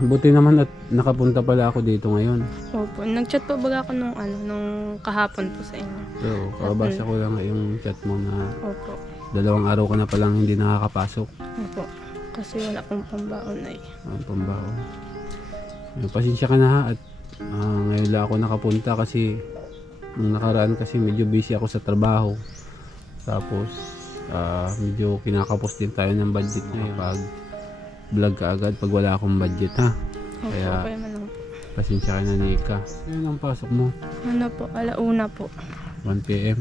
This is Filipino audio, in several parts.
Buti naman at nakapunta pala ako dito ngayon. Opo. Nag-chat po baga ako nung kahapon po sa inyo. So, kababasa ko lang yung chat mo na Opo. 2 araw ka na palang hindi nakakapasok. Opo. Kasi wala pong pambaon ay. Ang pambaho. Pasensya ka na ha at ngayon lang ako nakapunta kasi nung nakaraan kasi medyo busy ako sa trabaho. Tapos medyo kinakapos din tayo ng budget ngayon pag vlog ka agad pag wala akong budget ha. Opo, Kaya okay man lang po. pasensya ka na Nika. Ngayon ang pasok mo? Ano po, alauna po. 1 PM.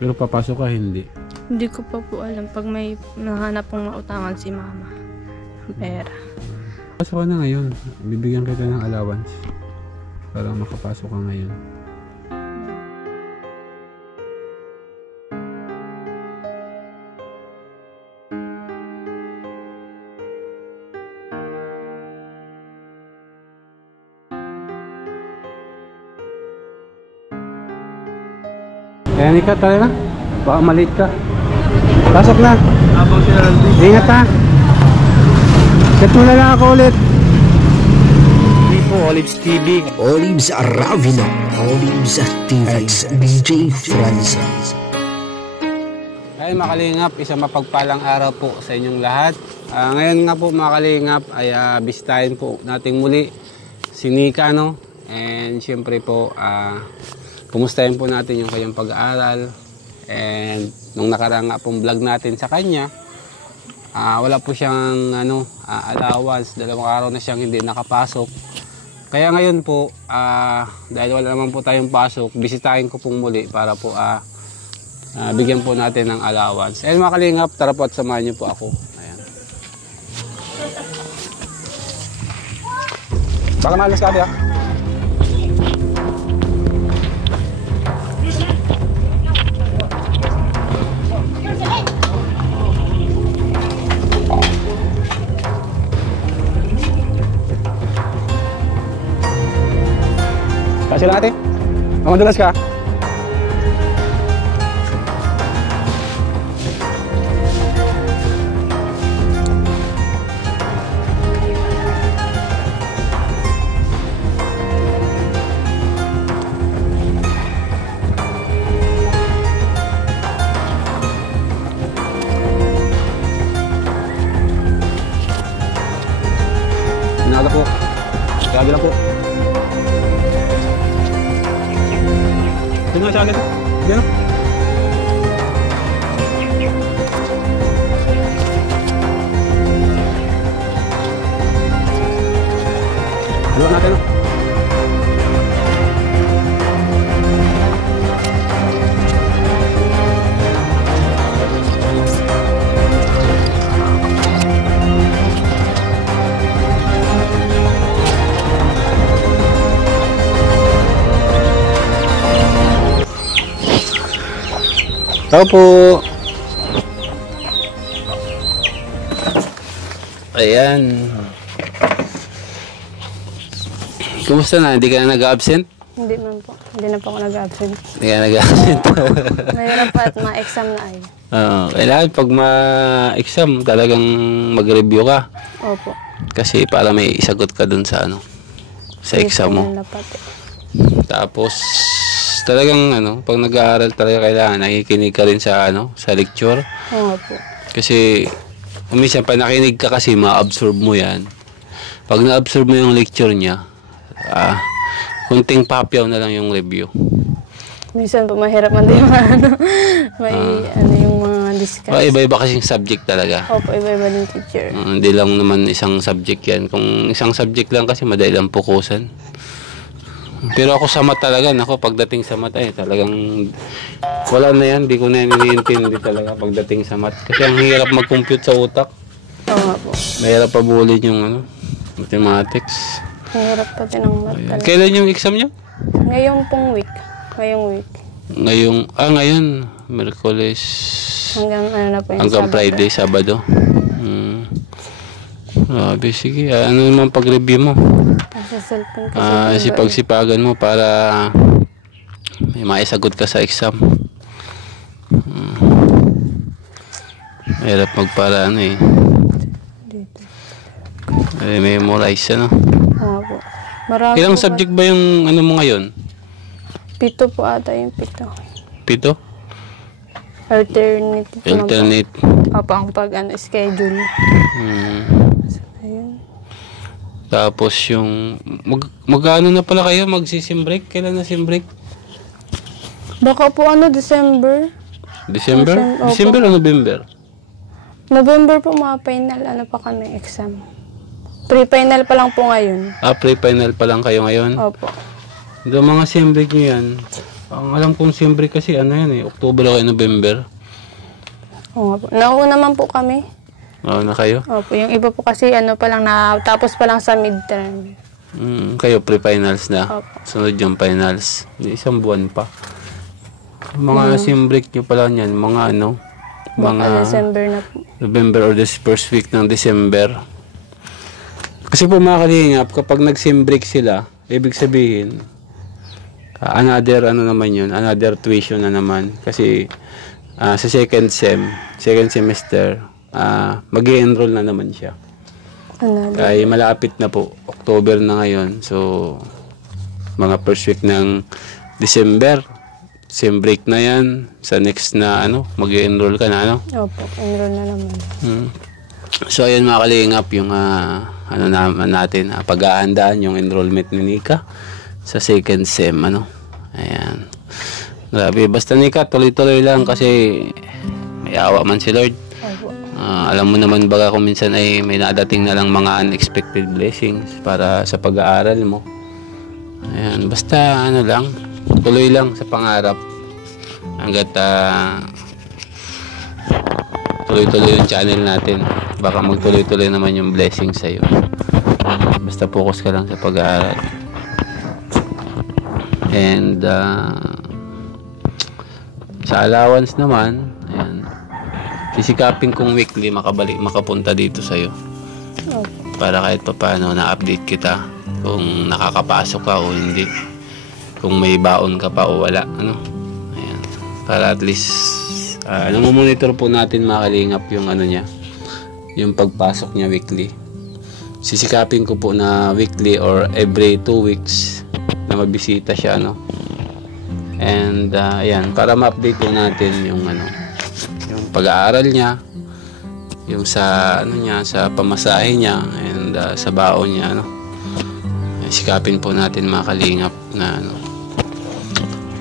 Pero papasok ka hindi? Hindi ko pa po alam pag may nahanap pong mautangan si mama. Pera. Pasok ka na ngayon. Bibigyan kita ng allowance para makapasok ka ngayon. Ayan ka talaga. Baka malit ka. Pasok na. Ingat ha. Chat mo na lang ako ulit. Po Olives TV. Olives Aravino. Olives TV. DJ Francis. Ay makalingap, isang mapagpalang araw po sa inyong lahat. Ngayon nga po makalingap ay bisitahin po natin muli si Nika, no? And siyempre po kumustahin po natin yung kanyang pag-aaral. And nung nakaraan nga pong vlog natin sa kanya, wala po siyang allowance. 2 araw na siyang hindi nakapasok. Kaya ngayon po, dahil wala naman po tayong pasok, bisitahin ko pong muli para po bigyan po natin ng allowance. And mga kalingap, tara po at samahan niyo po ako. Ayan. Baka malas ka ha? Kasi lang ate, mamadulas ka. Naga po, grabe lang po. Sino siya agad? Diyan. Haluan natin. Tao po. Ayan. Kumusta na? Hindi ka na nag-absent? Hindi man po. Hindi na po ako nag-absent. Hindi ka nag-absent. Mayroon pa at ma-exam na ay. Oo. Kailangan pag ma-exam, talagang mag-review ka. Opo. Kasi para may isagot ka dun sa sa exam mo. Tapos talagang pag nag-aaral talaga kailangan nakikinig ka rin sa sa lecture. Oo po. Kasi minsan pa nakinig ka kasi ma-absorb mo 'yan. Pag na-absorb mo yung lecture niya, kunting papyaw na lang yung review. Minsan po mahirap man din may yung mga discuss. Iba-iba kasing subject talaga. Opo, iba-iba din teacher. Hindi lang naman isang subject 'yan. Kung isang subject lang kasi madali lang pukusan. Pero ako sa math talaga, pagdating sa math talagang wala na yan, di ko na iniintindi talaga pagdating sa math. Kasi ang hirap mag-compute sa utak. Oo nga po. Mahirap pabulin yung mathematics. Mahirap pati ng math talaga. Kailan yung exam niyo? Ngayong pong week. Ngayong week. Ngayon, Merkulis. Hanggang na po yung hanggang Friday, Sabado. Grabe, sige. Ano naman pag-review mo? Sa cellphone kasi. Sipag-sipagan mo para may maisagot ka sa exam. Mahirap magparaan Dito. Memorize, ano? Opo. Marami Ilang po subject ba yung ano mo ngayon? 7 po ata yung 7. 7? Alternate po lang po. Alternate. Opo, ang pag schedule. Hmm. Ayun. Tapos yung... Mag-ano na pala kayo? Mag-sim break? Kailan na sim break? Baka po December. December? Opo. December o November? November po mga final. Ano pa kami exam. Pre-final pa lang po ngayon. Pre-final pa lang kayo ngayon? Opo. Yung mga sim break nyo yan, ang alam kong sim break kasi ano yan eh, October o November. Oo nga po. Nauuna naman po kami. Oo na kayo? Opo. Yung iba po kasi pa lang tapos pa lang sa midterm. Kayo pre-finals na. Opo. Sunod yung finals. Isang buwan pa. Mga sim break nyo pala yan, mga ano, Baka December na po. November or this first week ng December. Kasi po mga kalingap, kapag nag-sim break sila, ibig sabihin, another ano naman yun, another tuition na naman. Kasi sa second semester, mag-i-enroll na naman siya. Ay malapit na po, October na ngayon. So, mga first week ng December, sim break na yan. Sa next na ano, mag-i-enroll ka na, ano? Opo, enroll na naman. So, ayun mga kalingap, yung ano naman natin, pag-ahandaan yung enrollment ni Nika sa second sem, ano? Ayan. Grabe, basta Nika, tuloy-tuloy lang kasi may awa man si Lord. Opo. Alam mo naman baga kung minsan ay may nadating na lang mga unexpected blessings para sa pag-aaral mo. Ayan, basta ano lang, tuloy lang sa pangarap hanggat tuloy-tuloy yung channel natin. Baka magtuloy-tuloy naman yung blessing sa'yo. Basta focus ka lang sa pag-aaral. And sa allowance naman, ayan, sisikapin kong weekly makapunta dito sa'yo. Opo. Para kahit pa paano na-update kita kung nakakapasok ka o hindi. Kung may baon ka pa o wala, ano. Ayan. Para at least monitor po natin mga kalingap yung ano niya, yung pagpasok niya weekly. Sisikapin ko po na weekly or every 2 weeks na mabisita siya, ano. And ayan, para ma-update po natin yung ano, yung pag-aaral niya, yung sa ano niya, sa pamasahe niya, and sa baon niya, ano. Sikapin po natin mga kalingap na ano,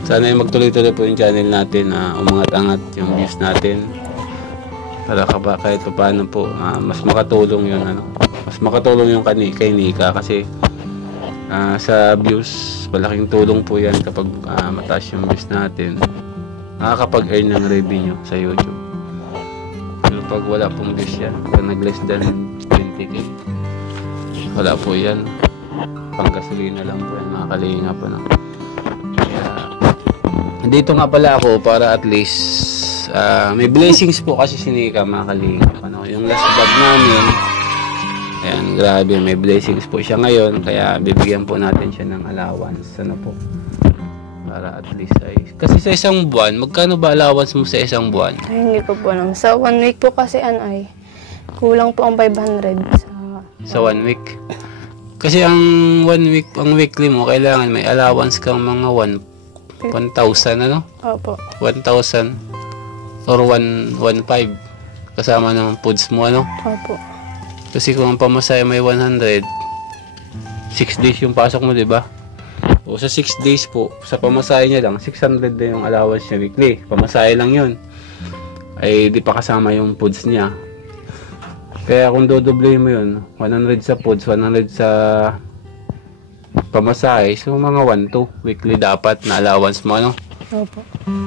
sana ay magtuloy-tuloy po yung channel natin na umangat-angat yung views natin para kahit paano po mas makatulong yun, ano, mas makatulong yung kay Nika kasi sa views malaking tulong po yan kapag mataas yung views natin, nakakapag-earn ng revenue sa YouTube. Pero pag wala pong views yan, pag nag-less than 20k, wala po yan, panggasolina lang po yan mga kalingap, ano. Dito nga pala ako para at least may blessings po kasi si Nika mga kalingap, ano. Yung last vlog namin, ayan, grabe, may blessings po siya ngayon, kaya bibigyan po natin siya ng allowance, ano po, para at least ay, kasi sa isang buwan, magkano ba allowance mo sa isang buwan? Ay, hindi ko po alam. Sa 1 week po kasi ay kulang po ang 500 sa 1 week. Kasi ang 1 week, ang weekly mo, kailangan may allowance kang mga 1,000, ano? Opo. 1,000 or 1,500 kasama ng foods mo, ano? Opo. Kasi kung ang pamasahe may 100, 6 days yung pasok mo, di ba? O sa 6 days po, sa pamasahe niya lang, 600 na yung allowance niya weekly. Pamasahe lang yun. Ay di pa kasama yung foods niya. Kaya kung dodoble mo yun, 100 sa foods, 100 sa pamasahe, so mga 1,200 weekly dapat na allowance mo, ano? Opo.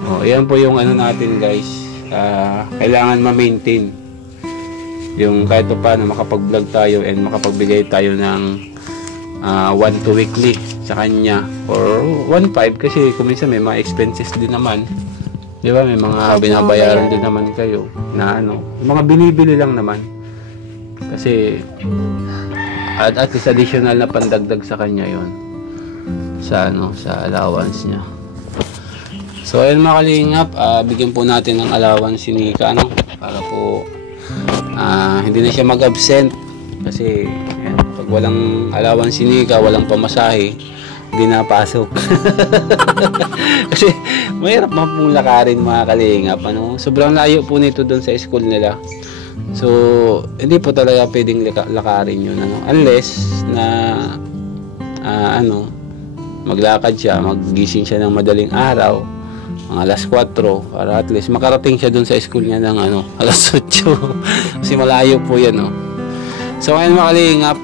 O, yan po yung ano natin guys, kailangan ma-maintain yung kahit pa paano makapag-vlog tayo and makapagbigay tayo ng 1,200 weekly sa kanya or 1,500 kasi kung minsan may mga expenses din naman, di ba, may mga binabayaran din naman kayo na ano, mga binibili lang naman kasi at least additional na pandagdag sa kanya yon sa ano, sa allowance niya. So ayun mga kalingap, bigyan po natin ng allowance si Nika, ano, para po hindi na siya mag-absent Kasi ayan, pag walang allowance si Nika, walang pamasahe, hindi napasok. Kasi mahirap pong lakarin mga kalingap. Ano? Sobrang layo po nito doon sa school nila. So, hindi po talaga pwedeng lakarin yun. Ano? Unless na maglakad siya, maggising siya ng madaling araw, mga alas 4, para at least makarating siya doon sa school niya ng alas 8. Kasi malayo po yan, no? So, ngayon mga kalingap,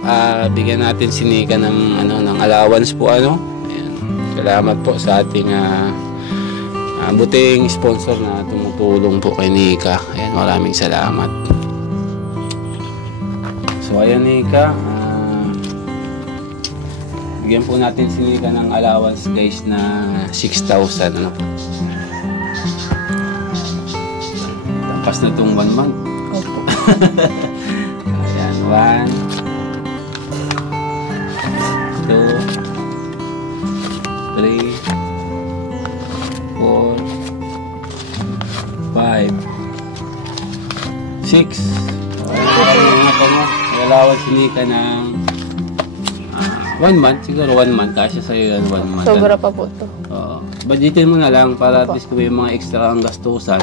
bigyan natin si Nika ng, ng allowance po, Ayan. Salamat po sa ating buting sponsor na tumutulong po kay Nika. Ayan, maraming salamat. So, ayan Nika, bigyan po natin si Nika ng allowance guys na 6,000. Tapos na itong 1 month. Opo. Ayan, 1, 2, 3, 4, 5, 6. Allowance si Nika ng 1 month, siguro 1 month. Kasya sa'yo yan 1 month. Sobra pa po to. Budgetin mo na lang para at least kung may mga extra ang gastusan,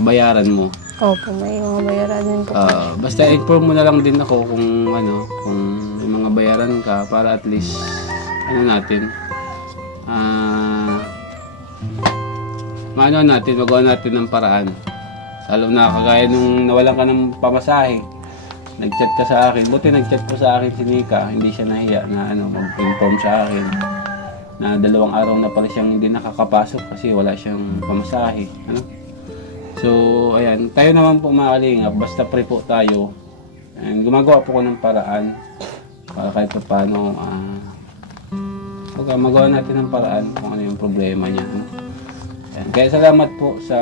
bayaran mo. Opo, may mga bayaran din po. Basta inform mo na lang din ako kung kung may mga bayaran ka para at least magawa natin ng paraan. Lalo na kagaya nung nawalan ka ng pamasahe, nag-chat ka sa akin. Buti nag-chat po sa akin si Nika, hindi siya nahiya na mag-inform sa akin na 2 araw na pala siyang hindi nakakapasok kasi wala siyang pamasahe. So, ayan, tayo naman po mga kalingap, basta pre po tayo. And gumagawa po ko ng paraan para kahit pa paano magawa natin ng paraan kung ano yung problema niya. Ayan. Kaya salamat po sa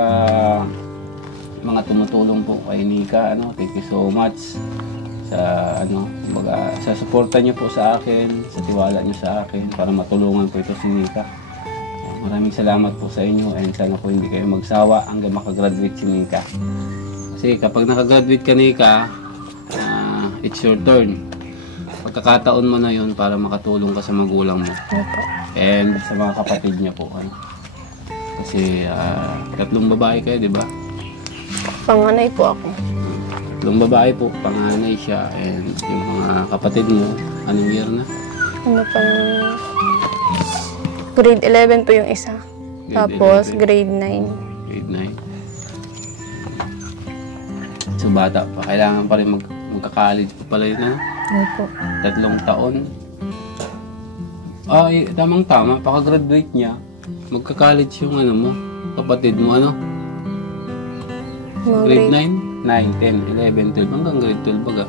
mga tumutulong po kay Nika. Thank you so much sa sa suporta niyo po sa akin, sa tiwala niyo sa akin para matulungan po ito si Nika. Maraming salamat po sa inyo and sana po hindi kayo magsawa hanggang makagraduate si Nika. Kasi kapag nakagraduate ka Nika, it's your turn. Pagkakataon mo na yun para makatulong ka sa magulang mo. Opo. And sa mga kapatid niya po. Kasi 3 babae kayo, di ba? Panganay po ako. 3 babae po, panganay siya. And yung mga kapatid mo, anong year na? Grade 11 po yung isa. Tapos 11. grade 9. Grade 9. So bata pa, kailangan pa rin magka-college pa pala yun, Opo. 3 taon. Tamang-tama, paka-graduate niya, magka-college yung mo, kapatid mo, Mga Grade 9, 10, 11, 12, hanggang grade 12 baga.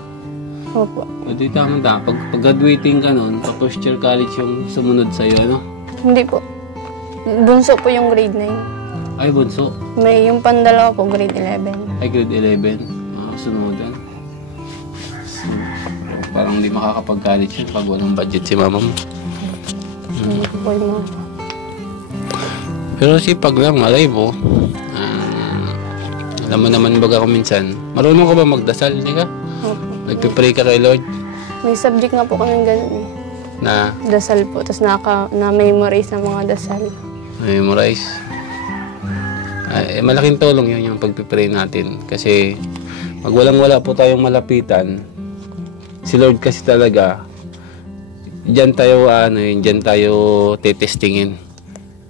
Opo. O di tama-tama, pag-graduating ka nun, pa-first year college yung sumunod sa'yo, Hindi po. Bunso po yung grade 9. Ay, bunso. May yung pandalawa po, grade 11. Ay, grade 11. Sunudan. So, parang hindi makakapag-college yun pag walang budget si mama mo. Hindi po yung mga... Pero sipag lang, malay po. Alam mo naman baga ko minsan. Marunong ka ba magdasal, hindi ka? Opo. Nagpipray ka kay Lord? May subject nga po kami ganun Na Dasal po. Tapos na-memorize ng mga dasal. memorize. Malaking tulong yun yung pagpipray natin. Kasi pag walang-wala po tayong malapitan, si Lord kasi talaga, diyan tayo tetestingin.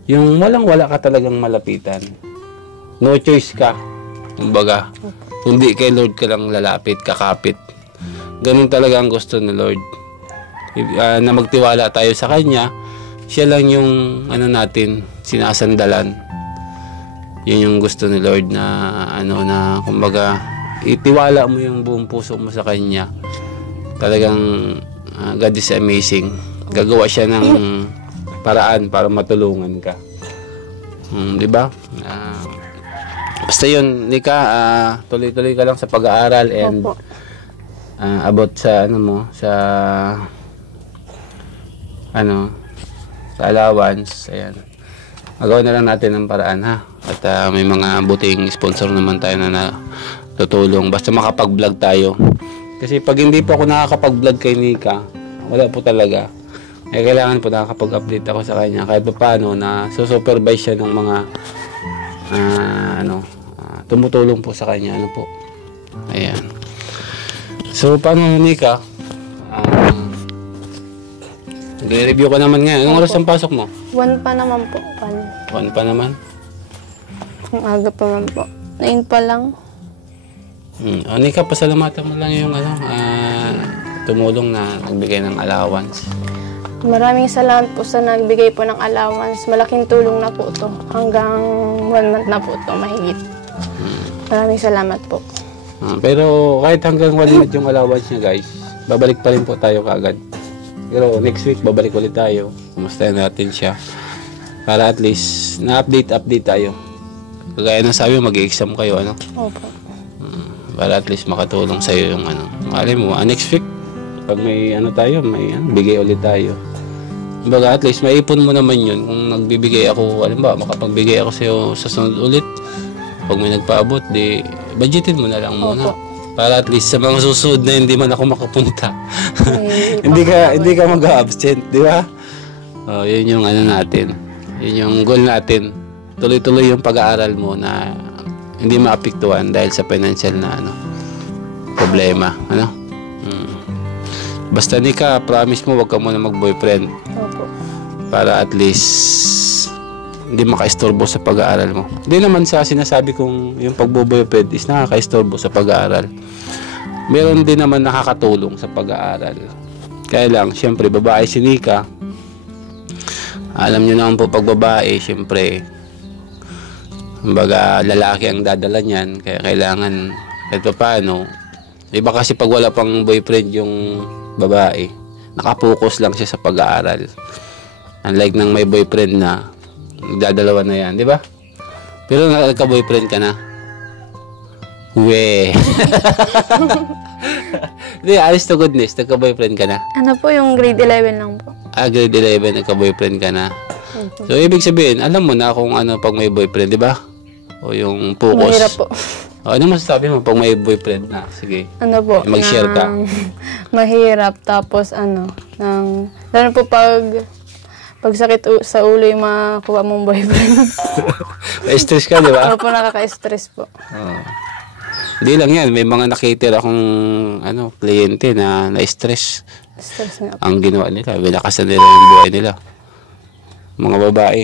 Yung walang-wala ka talagang malapitan, no choice ka. Kumbaga, hindi kay Lord ka lang lalapit, kakapit. Ganun talaga ang gusto ni Lord. Na magtiwala tayo sa Kanya, siya lang yung natin sinasandalan. Yun yung gusto ni Lord na kumbaga itiwala mo yung buong puso mo sa Kanya. Talagang God is amazing. Gagawa siya ng paraan para matulungan ka. Di ba? Basta yun, Nika, tuloy-tuloy ka lang sa pag-aaral and Opo. about sa sa allowance. Ayan. Magawa na lang natin ng paraan, ha? At may mga buting sponsor naman tayo na tutulong. Basta makapag-vlog tayo. Kasi pag hindi po ako nakakapag-vlog kay Nika, wala po talaga. Eh, kailangan po nakakapag-update ako sa kanya. Kahit pa paano na supervise siya ng mga tumutulong po sa kanya. Ano po. Ayan. So, paano Nika? Nag-review ka naman ngayon. Anong oras ang pasok mo? 1 pa naman po. 1 pa naman? Ang aga pa naman po. 9 pa lang. Nika, pasalamatan mo lang yung tumulong na nagbigay ng allowance. Maraming salamat po sa nagbigay po ng allowance. Malaking tulong na po to. Hanggang 1 month na po to, mahigit. Maraming salamat po. Pero kahit hanggang 1 month yung allowance niya guys, babalik pa rin po tayo kaagad. Pero next week, babalik ulit tayo. Kumustahin natin siya. Para at least, na-update tayo. Kagaya ng sabi, mag-exam kayo, ano? Opo. Para at least makatulong sa'yo yung ano. Mali mo, next week, pag may tayo, may bigay ulit tayo. Kumbaga, at least, maipon mo naman yun. Kung nagbibigay ako, alam ba, makapagbigay ako sa'yo sa sunod ulit. Pag may nagpaabot, di, budgetin mo na lang muna. Opo. Para at least sa mga susunod na hindi man ako makapunta. hindi ka mag-absent, di ba? Yun yung natin. Yun yung goal natin. Tuloy-tuloy yung pag-aaral mo na hindi maapektuhan dahil sa financial na problema, ano? Basta Nika, promise mo wag ka muna mag-boyfriend. Opo. Para at least hindi maka-istorbo sa pag-aaral mo. Hindi naman sa sinasabi kong yung pagbo-boyfriend is nakaka-istorbo sa pag-aaral. Meron din naman nakakatulong sa pag-aaral. Kaya lang, syempre, babae si Nika. Alam nyo naman po, pag babae, syempre, kumbaga, lalaki ang dadala niyan. Kaya kailangan, kahit pa paano, iba kasi pag wala pang boyfriend yung babae, nakapokus lang siya sa pag-aaral. Unlike nang may boyfriend na, nagdadalawa na yan, di ba? Pero nagka-boyfriend ka na. We. Hindi, honest to goodness, nagka-boyfriend ka na. Ano po, yung grade 11 lang po. Grade 11, nagka-boyfriend ka na. Opo. So, ibig sabihin, alam mo na kung ano pag may boyfriend, di ba? O yung focus. Mahirap po. Ano masasabi mo pag may boyfriend na? Sige. Ano po? Mag-share ka. Mahirap. Tapos lalo po pag sakit sa ulo yung makuha mong boyfriend. Stress ka, di ba? Ano po, nakaka-stress po. Hindi lang yan. May mga nakiter akong kliyente na na-stress. Stress nga po. Ang ginawa nila. Binakasan nila yung buhay nila. Mga babae.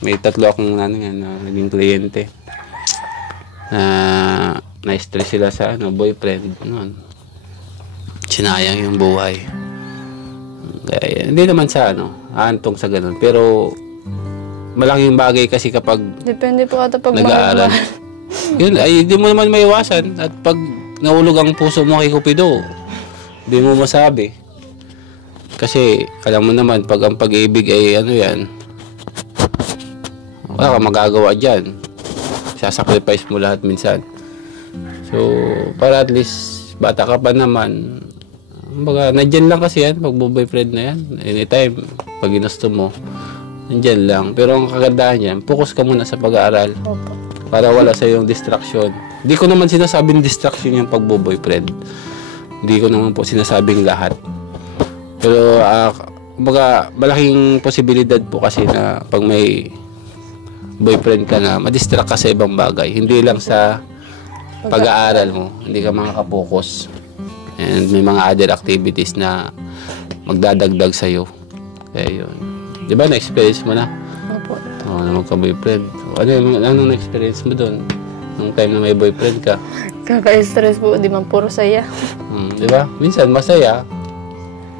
May 3 akong na naging kliyente. Na-stress sila sa boyfriend. Sinayang yung buhay. Kaya, hindi naman sa aantong sa ganun. Pero malaking bagay kasi kapag Depende po ata pag nag-aaral. Yun, ay di mo naman maiwasan. At pag nahulog ang puso mo kay Cupido, di mo masabi. Kasi alam mo naman, pag ang pag-ibig ay yan, wala kang magagawa dyan. Sasacrifice mo lahat minsan. So, para at least bata ka pa naman, baga, nandyan lang kasi yan, pag boyfriend na yan. Anytime, pag ginusto mo, nandyan lang. Pero ang kagandahan yan, focus ka muna sa pag-aaral. Opo. Para wala sa yung distraction. Hindi ko naman sinasabing distraction yung pagbo-boyfriend. Hindi ko naman po sinasabing lahat. Pero, baga, malaking posibilidad po kasi na pag may boyfriend ka na, madistract ka sa ibang bagay. Hindi lang sa pag-aaral mo. Hindi ka makakapokus. And may mga other activities na magdadagdag sa'yo. Kaya yun. Di ba, na-experience mo na? Opo. Na magka-boyfriend. Anong na-experience mo doon? Nung time na may boyfriend ka? Kaka-stress po, di man puro saya. Di ba? Minsan, masaya.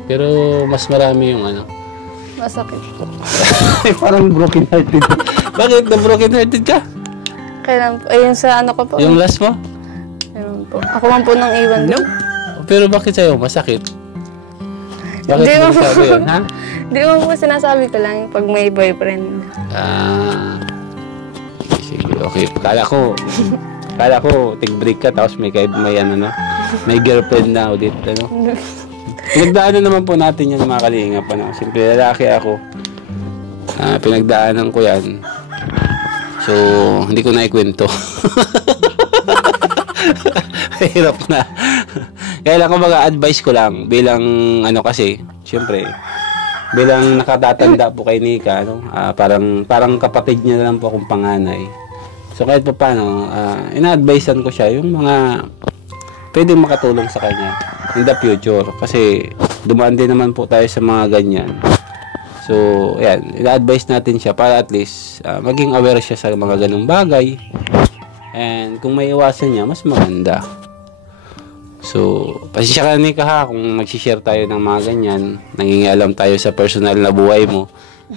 Pero mas marami yung Masakit po. parang broken hearted. Bakit na broken hearted ka? Kailan po, ayun sa ko po. Yung last mo? Ayun po. Ako man po nang iwan. No. Pero bakit sa'yo masakit? Bakit Hindi mo mo- sabi yun, ha? Di mo po sinasabi ko lang pag may boyfriend. Sige, okay. Kala ko tig-break ka tapos may girlfriend na ulit, Pinagdaanan naman po natin yan, mga kalingap, Simple lalaki ako. Pinagdaanan ko yan. So, hindi ko na ikwento. Hirap na. Kaya lang, kumbaga, advice ko lang bilang ano kasi, syempre, bilang nakatatanda po kay Nika, no? Parang kapatid niya na lang po akong panganay. So kahit pa paano, ina-advisean ko siya yung mga pwedeng makatulong sa kanya in the future. Kasi dumaan din naman po tayo sa mga ganyan. So, ayan, ina-advise natin siya para at least maging aware siya sa mga ganung bagay. And kung may iwasan niya, mas maganda. So, pasensya ka Nika ha kung mag-share tayo ng mga ganyan, nangingialam tayo sa personal na buhay mo.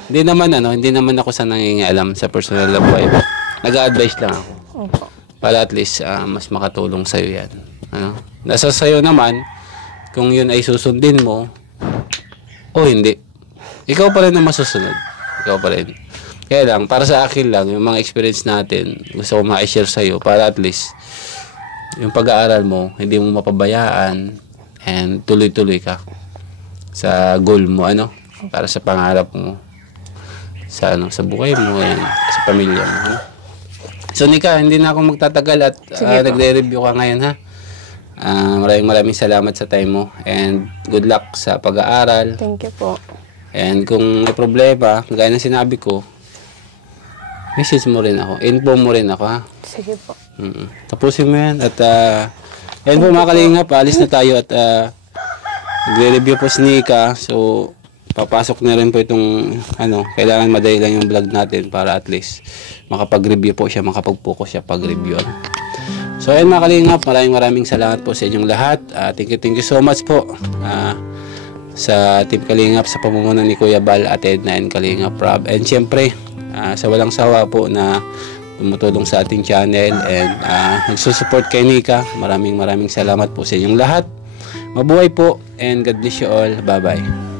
Hindi naman ako sa nangingialam sa personal na buhay mo. Nag-a-advise lang ako. Opo. Para at least mas makatulong sa'yo yan. Ano? Nasa sa'yo naman, kung yun ay susundin mo, o hindi. Ikaw pa rin ang masusunod. Ikaw pa rin. Kaya lang, para sa akin lang, yung mga experience natin, gusto ko ma-share sa'yo para at least, yung pag-aaral mo, hindi mo mapabayaan and tuloy-tuloy ka sa goal mo, ano? Para sa pangarap mo. Sa buhay mo, yan, sa pamilya mo, ano? So, Nika, hindi na ako magtatagal at nagre-review ka ngayon, ha? Maraming salamat sa time mo and good luck sa pag-aaral. Thank you po. And kung may problema, gaya ng sinabi ko, message mo rin ako. Info mo rin ako, ha? Sige po. Tapusin mo yan. At, ayun po mga kalingap, alis na tayo at nagre-review po si Nika. So, papasok na rin po itong, kailangan madali lang yung vlog natin para at least makapag-review po siya, makapag-focus siya pag-review. So, ayun mga kalingap, maraming salamat po sa inyong lahat. Thank you so much po. Sa Team Kalingap, sa pamumuno ni Kuya Bal at Edna and Kalingap Rob. And syempre, sa walang sawa po na tumutulong sa ating channel and nagsusupport kay Nika. Maraming salamat po sa inyong lahat. Mabuhay po and God bless you all. Bye-bye.